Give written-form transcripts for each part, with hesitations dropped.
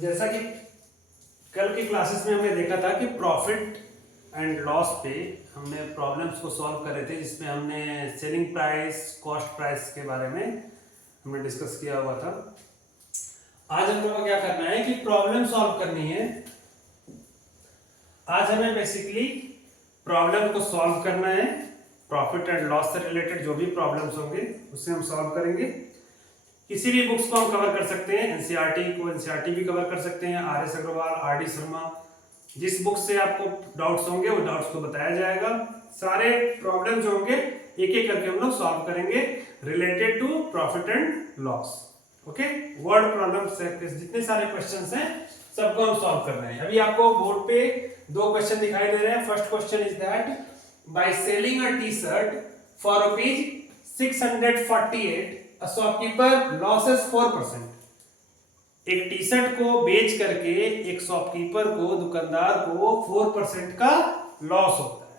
जैसा कि कल की क्लासेस में हमने देखा था कि प्रॉफिट एंड लॉस पे हमने प्रॉब्लम्स को सॉल्व कर रहे थे, जिसमें हमने सेलिंग प्राइस, कॉस्ट प्राइस के बारे में हमने डिस्कस किया हुआ था। आज हम लोगों को क्या करना है कि प्रॉब्लम सॉल्व करनी है। आज हमें बेसिकली प्रॉब्लम को सॉल्व करना है। प्रॉफिट एंड लॉस से रिलेटेड जो भी प्रॉब्लम्स होंगे उससे हम सॉल्व करेंगे। किसी भी बुक्स को हम कवर कर सकते हैं। एनसीईआरटी को एनसीईआरटी भी कवर कर सकते हैं, आर.एस. अग्रवाल, आर.डी. शर्मा, जिस बुक से आपको डाउट्स होंगे वो डाउट्स को बताया जाएगा। सारे प्रॉब्लम जो होंगे एक एक करके हम लोग सॉल्व करेंगे related to profit and loss. Okay, word problem से जितने सारे क्वेश्चंस हैं सबको हम सॉल्व कर रहे हैं। अभी आपको बोर्ड पे दो क्वेश्चन दिखाई दे रहे हैं। First question is that by selling a T shirt for ₹648 a shopkeeper loses 4%। एक टी शर्ट को बेच करके एक शॉपकीपर को, दुकानदार को 4% का लॉस होता है।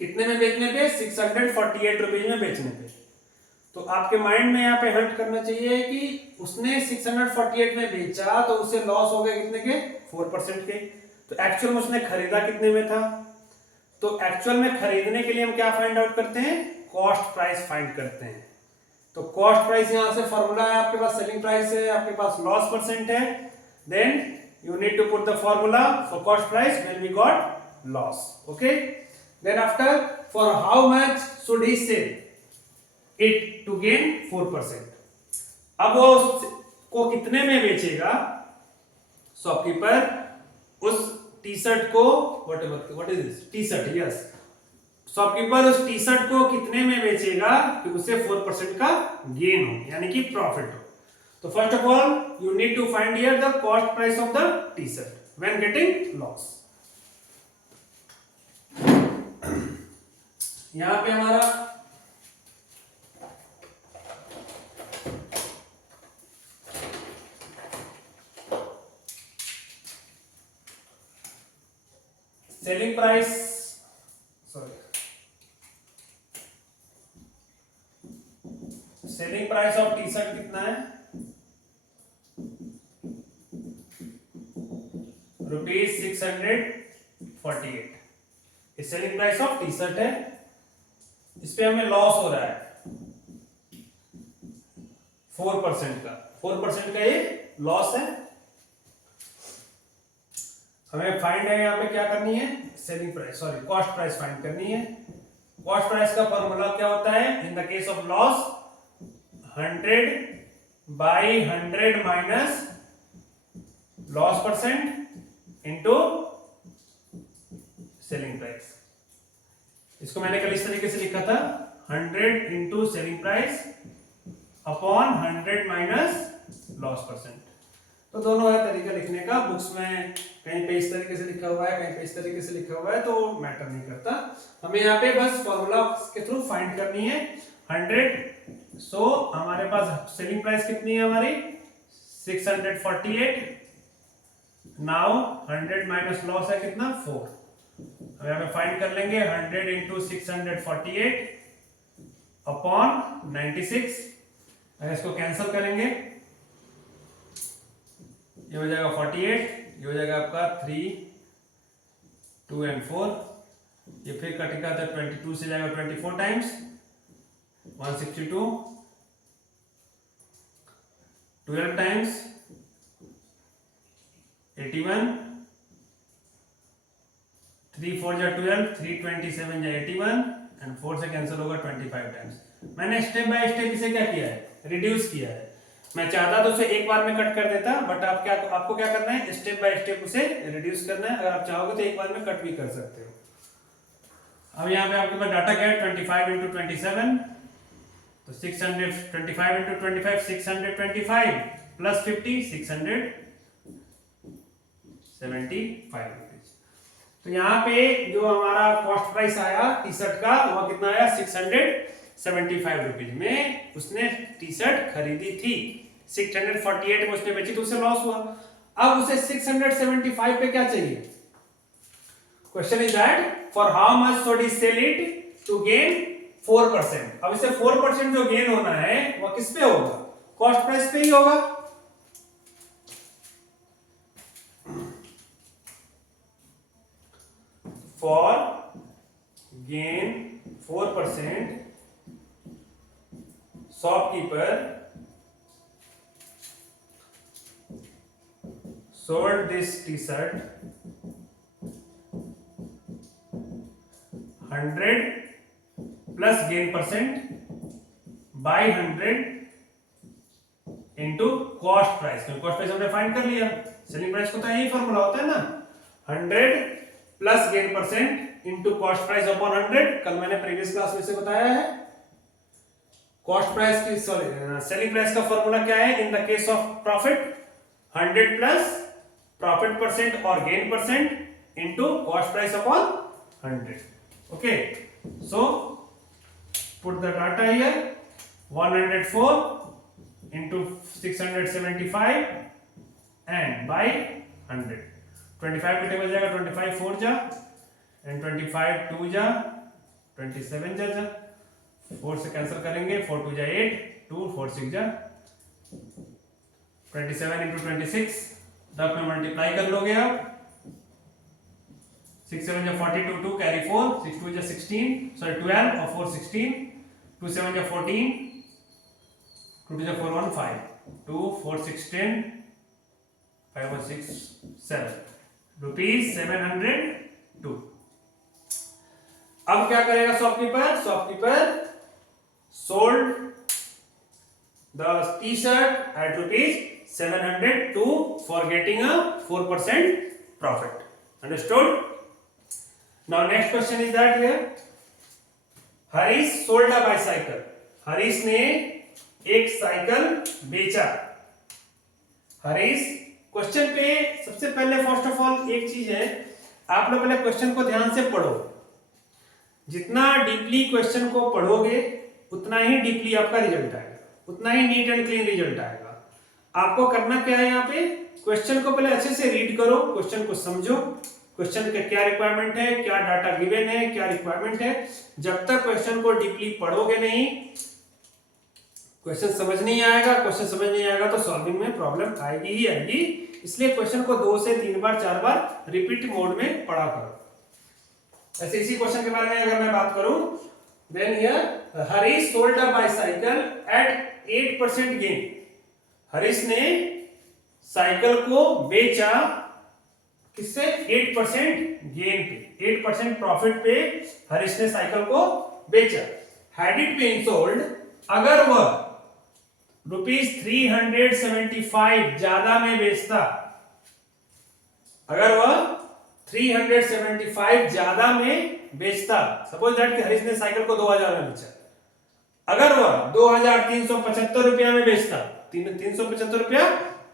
कितने में बेचने पे? 648 रुपीज में बेचने पे। तो आपके माइंड में यहाँ पे हर्ट करना चाहिए कि उसने 648 में बेचा तो उसे लॉस हो गया कितने के? 4% के। तो एक्चुअल में उसने खरीदा कितने में था? तो एक्चुअल में खरीदने के लिए हम क्या फाइंड आउट करते हैं? कॉस्ट प्राइस फाइंड करते हैं। तो कॉस्ट प्राइस यहां से फॉर्मूला है, आपके पास सेलिंग प्राइस है, आपके पास लॉस परसेंट है। Then you need to put the formula for cost price when we got loss. Okay, then after for how much should he sell it to gain 4%। अब वो को कितने में बेचेगा शॉपकीपर उस टी शर्ट को? What is this? T shirt, yes. Shopkeeper उस T shirt को कितने में बेचेगा कि उसे 4% का गेन हो, यानी कि प्रॉफिट हो। तो first of all you need to find here the cost price of the T shirt when getting loss. यहां पे हमारा selling price, sorry, selling price of T shirt कितना है? ₹648। ये selling price of T shirt है। इस पे हमें लॉस हो रहा है 4% का। 4% का ये लॉस है। हमें फाइंड है, यहाँ पे क्या करनी है? Selling price, sorry, cost price find करनी है। कॉस्ट प्राइस का फॉर्मूला क्या होता है in the case of loss? 100/100 minus loss percent into selling price. इसको मैंने कल इस तरीके से लिखा था, 100 into selling price upon 100 minus loss percent. तो दोनों है तरीका लिखने का। बुक्स में कहीं पे इस तरीके से लिखा हुआ है, कहीं पे इस तरीके से लिखा हुआ है, तो मैटर नहीं करता। हमें यहाँ पे बस फॉर्मूला के थ्रू फाइंड करनी है 100। सो हमारे पास सेलिंग प्राइस कितनी है हमारी? 648। नाउ 100 माइनस लॉस है कितना? 4। अब यहाँ पे फाइंड कर लेंगे 100 इंटू 648 अपॉन 96। अगर इसको कैंसिल करेंगे ये हो जाएगा 48, ये हो जाएगा आपका 3, 2 and 4। ये फिर कटेगा तो 22 से जाएगा 24 टाइम्स 162, 12 टाइम्स 81, 3 4 जा 12, 327 जा 81 एंड 4 से कैंसिल होगा 25 टाइम्स। मैंने स्टेप बाय स्टेप इसे क्या किया है? रिड्यूस किया है। मैं चाहता तो उसे एक बार में कट कर देता, बट आपको क्या करना है? स्टेप बाय स्टेप उसे रिड्यूस करना है। अगर आप चाहोगे तो एक बार में कट भी कर सकते हो। अब यहाँ पे आपके पास डाटा क्या है? 25 इंटू 27, तो 625 इंटू 25 625 प्लस 50 675 रुपीज। तो यहाँ पे जो हमारा कॉस्ट प्राइस आया टी शर्ट का वो कितना आया? 675 रुपीज में उसने टी शर्ट खरीदी थी। 648 में उसने बेची तो उसे लॉस हुआ। अब उसे 675 पे क्या चाहिए? Question is that for how much should he sell it to gain 4%। अब इसे 4% जो गेन होना है वो किस पे होगा? कॉस्ट प्राइस पे ही होगा। for gain 4%, shopkeeper sold this t-shirt 100 plus gain percent by 100 into cost price. Cost price हमने फाइंड कर लिया, सेलिंग प्राइस को तो यही फॉर्मूला होता है ना, 100 plus gain percent into cost price upon 100। कल मैंने प्रीवियस क्लास में से बताया है कॉस्ट प्राइस की सेलिंग प्राइस का फॉर्मूला क्या है in the case of profit, 100 plus profit percent और gain percent into cost price upon 100। Okay, so put the data here, 104 into 675 and by 100, 25 के टेबल जाएगा, 25 4 जा and 25 2 जा, 27 जा 4 से कैंसिल करेंगे, 4 2 जा 8, 2 4 6 जा, 27 into 26 10 में मल्टीप्लाई कर लोगे आप, 6 7 जा 42, 2 कैरी 4, 6 2 जा 16, सॉरी 12 और 4 16, 2 7 जा 14, 2 to the 4 1 5, 2 4 6 10, 5 1 6 7, rupees 702। अब क्या करेगा shopkeeper? Shopkeeper sold the T shirt at rupees 702 for getting a 4% profit. Understood? Now next question is that here Harish sold a bicycle. Harish ने एक साइकिल बेचा। हरीश, क्वेश्चन पे सबसे पहले फर्स्ट ऑफ ऑल एक चीज है, आप लोग पहले क्वेश्चन को ध्यान से पढ़ो। जितना डीपली क्वेश्चन को पढ़ोगे उतना ही डीपली आपका रिजल्ट आएगा, उतना ही नीट एंड क्लीन रिजल्ट आएगा। आपको करना क्या है, यहाँ पे क्वेश्चन को पहले अच्छे से रीड करो, क्वेश्चन को समझो, क्वेश्चन का क्या रिक्वायरमेंट है, क्या डाटा गिवन है, क्या रिक्वायरमेंट है। जब तक क्वेश्चन को डीपली पढ़ोगे नहीं, क्वेश्चन समझ नहीं आएगा, क्वेश्चन समझ नहीं आएगा तो सॉल्विंग में प्रॉब्लम आएगी ही आएगी। इसलिए क्वेश्चन को 2 से 3 बार 4 बार रिपीट मोड में पढ़ा करो। ऐसे इसी क्वेश्चन के बारे में अगर मैं बात करूं, then here Harish sold a bicycle at 8% gain. Harish ने साइकिल को बेचा किससे? 8% गेन पे, 8% प्रॉफिट पे हरीश ने साइकिल को बेचा। हैड इट बीन सोल्ड, अगर वह रुपीज 375 ज्यादा में बेचता, अगर वह 375 ज्यादा में बेचता, सपोज दैट कि हरीश ने साइकिल को 2000 में बेचा, अगर वह 2375 रुपया में बेचता, 375 रुपया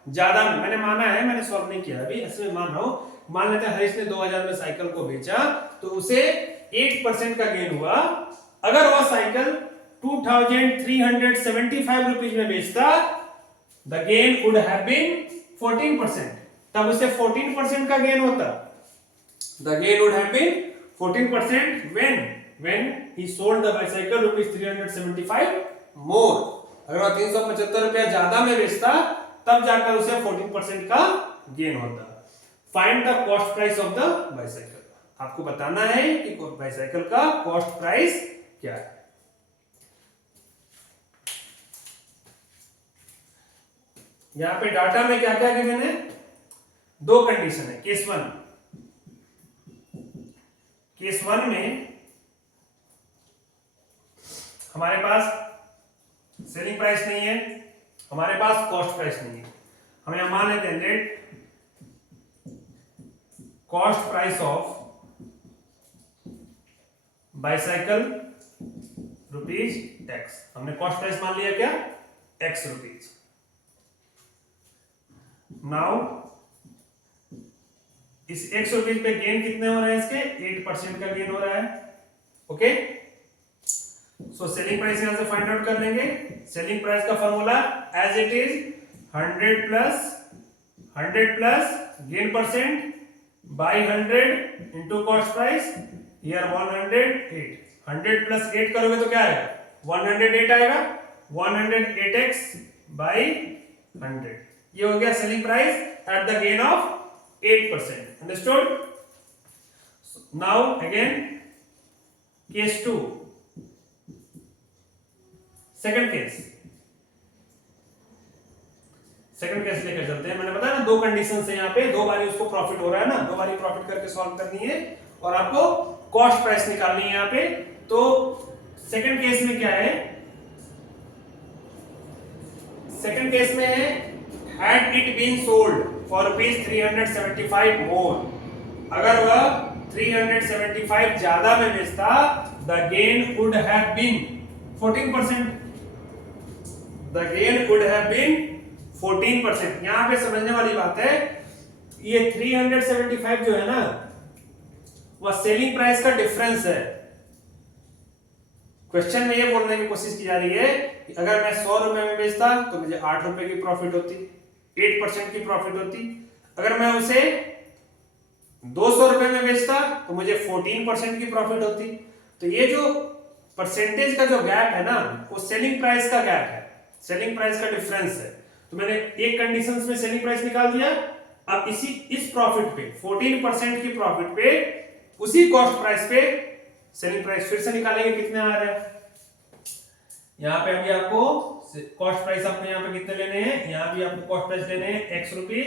ज्यादा में, मैंने माना है, मैंने सॉल्व नहीं किया अभी, ऐसे में मान रहा हूं, मान लेते हैं हरीश ने 2000 में साइकिल को बेचा तो उसे 8% का गेन हुआ। अगर वह साइकिल 2375 रुपीज में बेचता, the gain would have been 14%, तब उसे 14% का गेन होता। The gain would have been 14% when he sold the bicycle rupees 375 more। अगर वह 375 रुपया ज्यादा में बेचता तब जाकर उसे 14% का गेन होता। Find the cost price of the bicycle, आपको बताना है कि बाइसाइकिल का कॉस्ट प्राइस क्या है। यहां पे डाटा में क्या क्या गिवन है? 2 कंडीशन है। केस 1 में हमारे पास सेलिंग प्राइस नहीं है, हमारे पास कॉस्ट प्राइस नहीं है। हम यहां मान लेते हैं net cost price of bicycle rupees x. हमने कॉस्ट प्राइस मान लिया क्या? X rupees. नाउ इस 100 रुपीज पे गेन कितने हो रहे हैं? इसके 8% का गेन हो रहा है। ओके, सो सेलिंग प्राइस यहां से फाइंड आउट कर लेंगे। सेलिंग प्राइस का formula as it is 100 plus gain percent by 100 into cost price. Here 108, 100 plus 8 करोगे तो क्या आएगा? 108 आएगा। 108x बाय 100, ये हो गया selling price at the gain of 8%। Understood? Now again case 2, second case लेकर चलते हैं। मैंने बताया ना दो कंडीशन है यहाँ पे, दो बारी उसको प्रॉफिट हो रहा है ना, दो बारी प्रॉफिट करके सॉल्व करनी है और आपको कॉस्ट प्राइस निकालनी है यहाँ पे। तो सेकंड केस में क्या है, सेकंड केस में है had it been sold for ₹375 more, अगर वह 375 ज्यादा में बेचता, the gain would have been 14%, the gain would have been 14%। यहां पे समझने वाली बात है, ये 375 जो है ना, वह सेलिंग प्राइस का डिफरेंस है। क्वेश्चन में ये बोलने की कोशिश की जा रही है कि अगर मैं 100 रुपए में बेचता तो मुझे 8 रुपए की प्रॉफिट होती, 8% की प्रॉफिट होती। अगर मैं उसे 200 रुपए में बेचता तो मुझे 14% की प्रॉफिट होती। तो ये जो परसेंटेज का जो गैप है ना, वो सेलिंग प्राइस का गैप है, सेलिंग प्राइस का डिफरेंस है। तो मैंने एक कंडीशन में सेलिंग प्राइस निकाल दिया, अब इस प्रॉफिट पे 14% की प्रॉफिट पे उसी कॉस्ट प्राइस पे सेलिंग प्राइस फिर से निकालेंगे, कितने आ रहे हैं। यहाँ पे अभी आपको कॉस्ट प्राइस आपको यहाँ पे कितने लेने हैं, यहाँ भी आपको कॉस्ट प्राइस लेने हैं x रुपीज,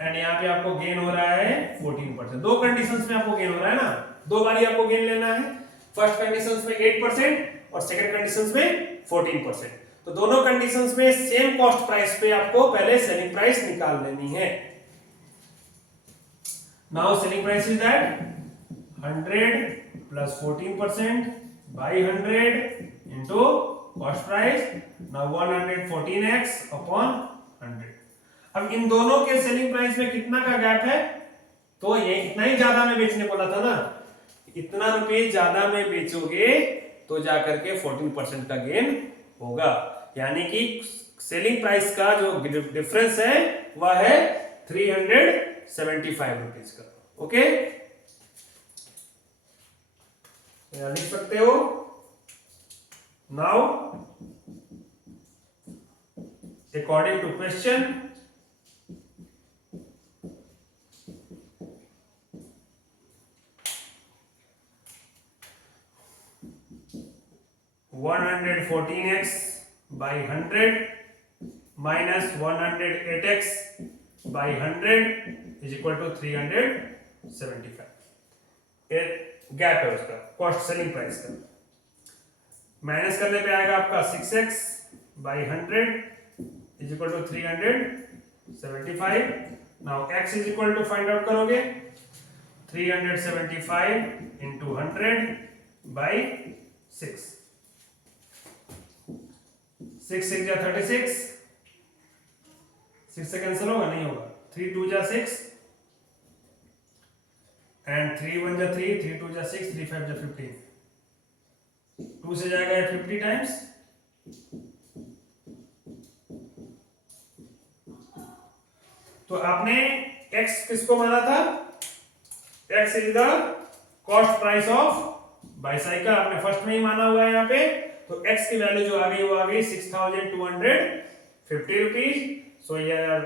एंड यहाँ पे आपको गेन हो रहा है 14%। दो कंडीशंस में आपको गेन हो रहा है ना, दो बारी आपको गेन लेना है, फर्स्ट कंडीशंस में 8% और सेकंड कंडीशंस में 14%। तो दोनों कंडीशंस में सेम कॉस्ट प्राइस पे आपको पहले सेलिंग प्राइस निकाल लेनी है। Now selling price is that 100 plus 14% by 100 into cost price, now 114x upon 100। अब इन दोनों के सेलिंग प्राइस में कितना का गैप है, तो ये इतना ही ज्यादा में बेचने बोला था ना, इतना रुपए ज्यादा में बेचोगे तो जाकर के 14% का गेन होगा। यानी कि सेलिंग प्राइस का जो डिफरेंस है वह है 375 रुपीज का। ओके, लिख सकते हो। Now according to question, (114x by 100 minus 108x by 100 is equal to 375। Gap है उसका कॉस्ट सेलिंग प्राइस का। माइनस करने पे आएगा आपका 6x by 100 is equal to 375। Now x is equal to find out करोगे 375 into 100 by 6, 6 6 जा 36, 6 से कैंसिल होगा, नहीं होगा, 3 2 जा 6 एंड 3 1 जा 3, 3 2 जा 6, 3 5 जा 15, 2 से जाएगा 50 टाइम्स, तो आपने x किसको माना था, x is the cost price of bicycle, आपने फर्स्ट में ही माना हुआ है यहाँ पे। तो x की वैल्यू जो आ गई वो आ गई 6250 रुपीज। सो यार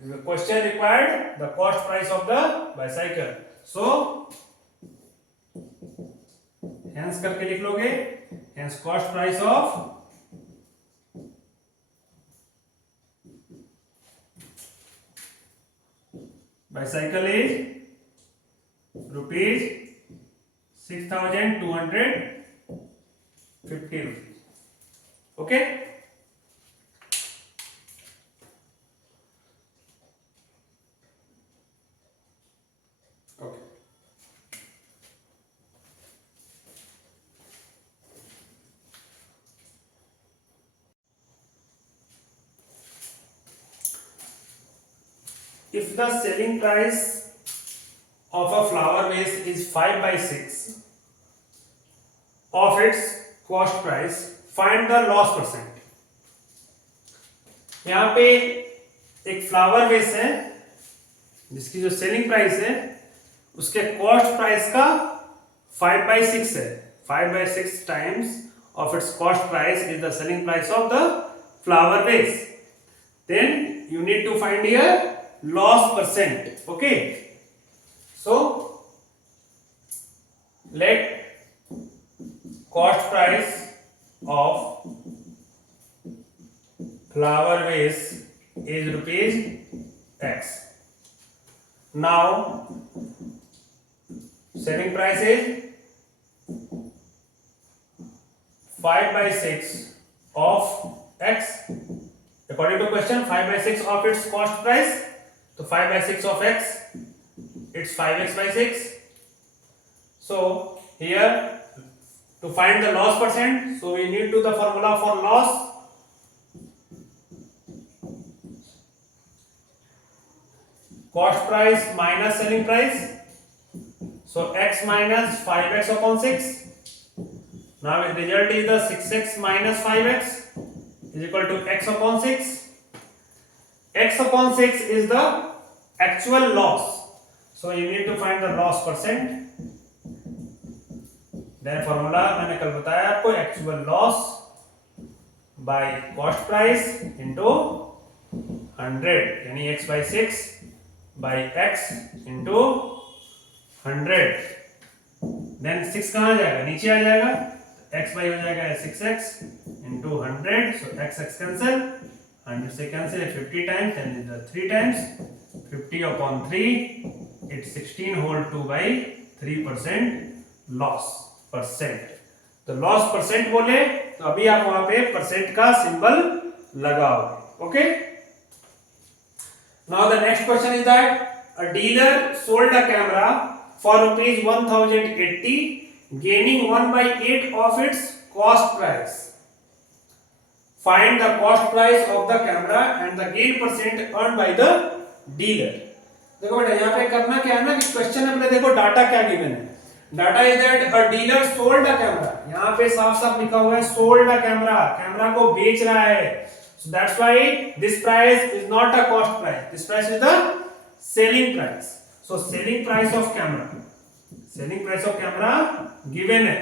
question required the cost price of the bicycle, so hence करके लिख लोगे, hence cost price of bicycle is rupees 6250 rupees. Okay, if the selling price of a flower vase is 5/6 of its cost price, find the loss percent। यहां पे एक flower vase है जिसकी जो selling price है उसके कॉस्ट प्राइस का 5/6 है, 5/6 times of its cost price is the selling price of the flower vase, then you need to find here loss percent। okay, So let cost price of flower vase is rupees X. Now selling price is 5/6 of X. According to question, 5/6 of its cost price. So 5/6 of X, it's 5x/6. So here to find the loss percent, so we need to the formula for loss. Cost price minus selling price. So x minus 5x upon 6. Now the result is the 6x minus 5x is equal to x upon 6. X upon 6 is the actual loss. So you need to find the loss percent. Then formula मैंने कल बताया आपको, actual loss by cost price into 100, यानी x/6 by x into 100. Then 6 कहाँ जाएगा, नीचे आ जाएगा, x by हो जाएगा 6x into 100. So x cancel, 100 से cancel, 50 times, then is the 3 times, 50 upon 3, it's 16 whole 2 by 3% loss percent. तो लॉस परसेंट बोले तो अभी आप वहां पे परसेंट का सिंबल लगाओगे. Okay. Now the next question is that a dealer sold a camera for rupees 1080 gaining 1/8 of its cost price. Find the cost price of the camera and the gain percent earn by the dealer. देखो बेटा यहाँ पे करना क्या है ना कि question में देखो डाटा क्या गिवन है. Data is that a dealer sold a camera. यहाँ पे साफ साफ लिखा हुआ है सोल्ड अ कैमरा, कैमरा को बेच रहा है. So that's why this price is not a cost price, this price is the selling price. So selling price of camera, selling price of camera given है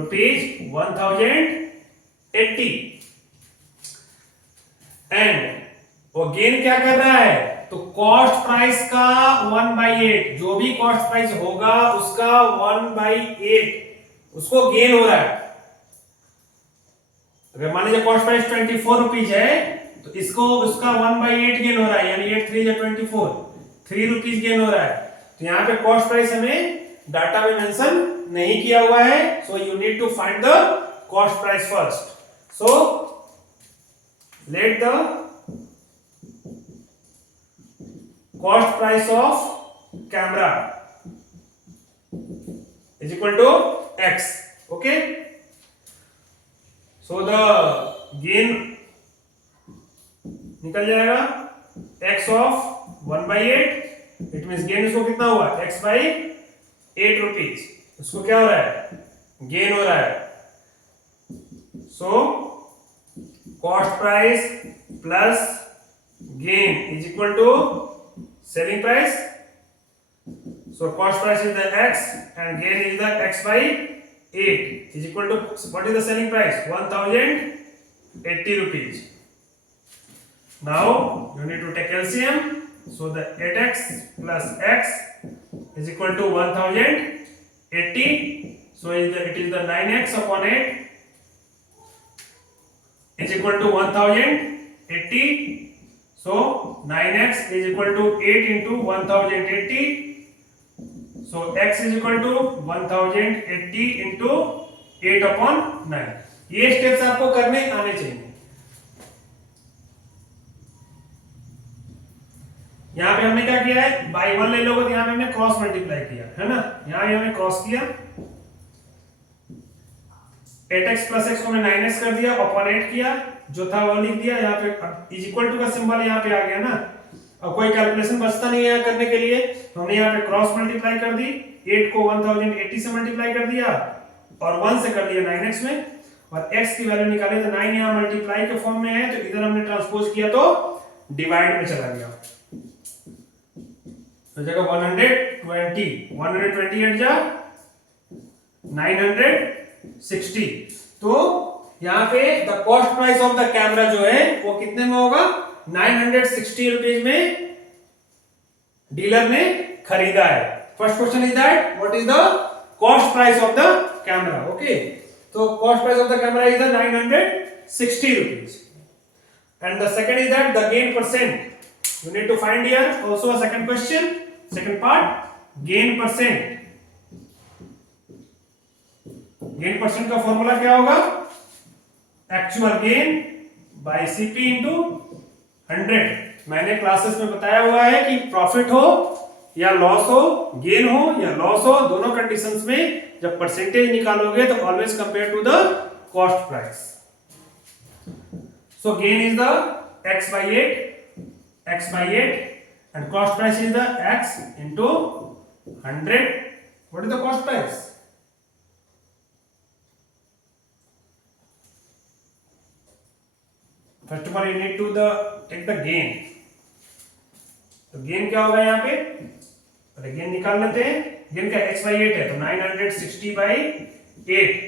रुपीज 1080 एंड वो gain क्या कर रहा है, तो कॉस्ट प्राइस का 1/8, जो भी कॉस्ट प्राइस होगा उसका 1/8 उसको गेन हो रहा है. अगर मान लीजिए कॉस्ट प्राइस 24 रुपीज है तो इसको उसका 1/8 गेन हो रहा है, यानी 8 3 24, 3 रुपीज गेन हो रहा है. तो यहाँ पे कॉस्ट प्राइस हमें डाटा में मेंशन नहीं किया हुआ है. So you need to find the cost price first. So let the cost price of camera is equal to x. Okay, so the gain निकल जाएगा x of 1/8. It means gain इसको कितना हुआ, x by 8 रुपीज. उसको क्या हो रहा है, गेन हो रहा है. So cost price plus gain is equal to selling price. So cost price is the x and gain is the x by 8 is equal to, what is the selling price, 1080 rupees. Now you need to take LCM. So the 8x plus x is equal to 1080. So it is the 9x upon 8 is equal to 1080. So 9x is equal to 8 into 1080. So x is equal to 1080 into 8 upon 9. ये steps आपको करने आने चाहिए. यहाँ पे हमने क्या किया है, बाई 1 ले लोगे तो यहाँ पे हमने क्रॉस मल्टीप्लाई किया है ना. यहाँ हमने क्रॉस किया, 8x प्लस x को मैं 9x कर दिया, अपॉन 8 किया, जो था वो लिख दिया. यहाँ पे इज इक्वल टू का सिंबल यहाँ पे आ गया ना. अब कोई कैलकुलेशन बचता नहीं है करने के लिए, तो हमने यहाँ पे क्रॉस मल्टीप्लाई कर दी, 8 को 1080 से मल्टीप्लाई कर दिया और 1 से कर दिया 9x में, और x की वैल्यू निकाले तो 9 यहाँ मल्टीप्लाई के फॉर्म में है, तो इधर हमने ट्रांसपोज किया तो डिवाइड में चला गया. तो जगह 128 जा 960. तो यहाँ पे the cost price of the camera जो है वो कितने में होगा, 960 रुपीज में डीलर ने खरीदा है। First question is that what is the cost price of the camera. Okay, तो cost price of the camera is 960 rupees. And the second is that the gain percent. You need to find here also a second question, second part, gain percent. Gain percent का formula क्या होगा? Actual gain by CP into 100. मैंने classes में बताया हुआ है कि profit हो या लॉस हो, गेन हो या लॉस हो, दोनों कंडीशंस में जब परसेंटेज निकालोगे तो always compare to the cost price. So gain is the x by 8 and cost price is the x into 100. What is the cost price? First of all you need to take the gain. तो gain क्या होगा यहाँ पे? अरे gain निकाल लेते हैं. gain क्या x by 8 है तो 960 by 8.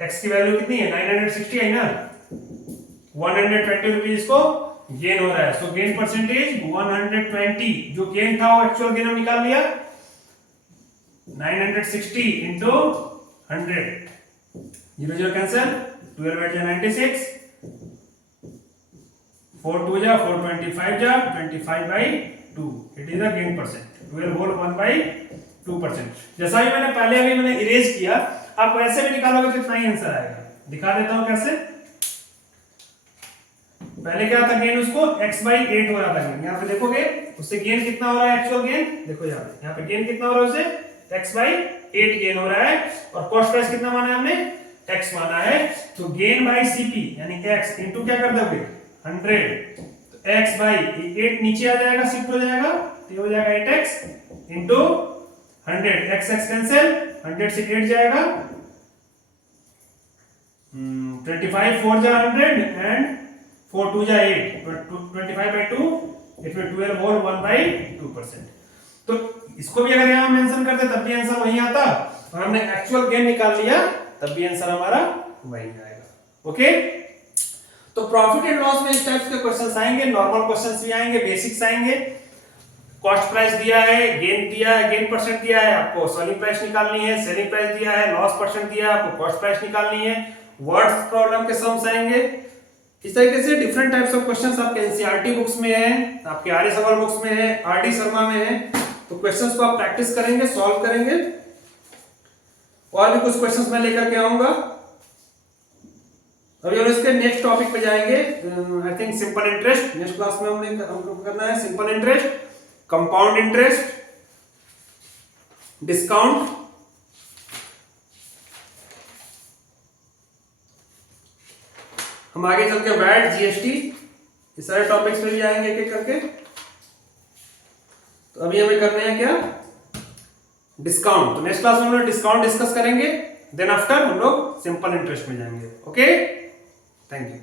x की वैल्यू कितनी है? 960 है ना. 120 रुपीज को गेन हो रहा है. सो गेन परसेंटेज 120. जो गेन था वो एक्चुअल गेन हम निकाल लिया. 960 इंटू 100. 0 0 कैंसिल. 12 8 जा 96. 4 2 जा 4 25 जा 25 by 2. It is the gain percent. 12 whole 1 by 2%. जैसा ही मैंने इरेज किया, आप वैसे भी निकालोगे तो इतना ही आंसर आएगा. दिखा देता हूं कैसे. पहले क्या था गेन, उसको x by 8 हो रहा था. यहाँ पे देखोगे उससे गेन कितना हो रहा है, एक्चुअल गेन देखो यहाँ पे गेन कितना हो रहा है, उससे x by 8 गेन हो रहा है. और कॉस्ट प्राइस कितना माना है हमने, x माना है. तो गेन बाय CP यानी x इनटू क्या कर दोगे 100. तो x by 8 नीचे आ जाएगा, शिफ्ट हो जाएगा, तो ये हो जाएगा 8x into 100. x x cancel, 100 से 8 जाएगा. 25 4 जा 100 एंड 4 2 जा 8. 25 by 2 it will 12 whole 1 by 2%. तो इसको भी अगर यहाँ मेंशन करते तब भी आंसर वही आता. और हमने एक्चुअल गेन निकाल लिया तब भी आंसर हमारा वही आएगा. ओके, तो प्रॉफिट एंड लॉस में इस टाइप के क्वेश्चंस आएंगे. नॉर्मल क्वेश्चंस भी आएंगे, बेसिक्स आएंगे. कॉस्ट प्राइस दिया है, गेन दिया है, गेन परसेंट दिया है, आपको सेलिंग प्राइस निकालनी है. सेलिंग प्राइस दिया है, लॉस परसेंट दिया है, आपको कॉस्ट प्राइस निकालनी है. वर्ड्स प्रॉब्लम के सम्स आएंगे. इस तरीके से डिफरेंट टाइप्स ऑफ क्वेश्चंस आपके एनसीईआरटी बुक्स में है, आपके आर्य सवाल बुक्स में है, आरडी शर्मा में है. तो क्वेश्चंस को आप प्रैक्टिस करेंगे, सॉल्व करेंगे. और भी कुछ क्वेश्चंस मैं लेकर के आऊंगा. अभी हम इसके नेक्स्ट टॉपिक पे जाएंगे. I think simple interest. Next class में हमको करना है simple interest, compound interest, discount, हम आगे चल के वैट, जीएसटी, इस सारे टॉपिक्स पे भी आएंगे एक एक करके. तो अभी हमें करने हैं क्या, डिस्काउंट. तो नेक्स्ट क्लास में हम लोग डिस्काउंट डिस्कस करेंगे. देन आफ्टर हम लोग सिंपल इंटरेस्ट में जाएंगे. Okay, thank you.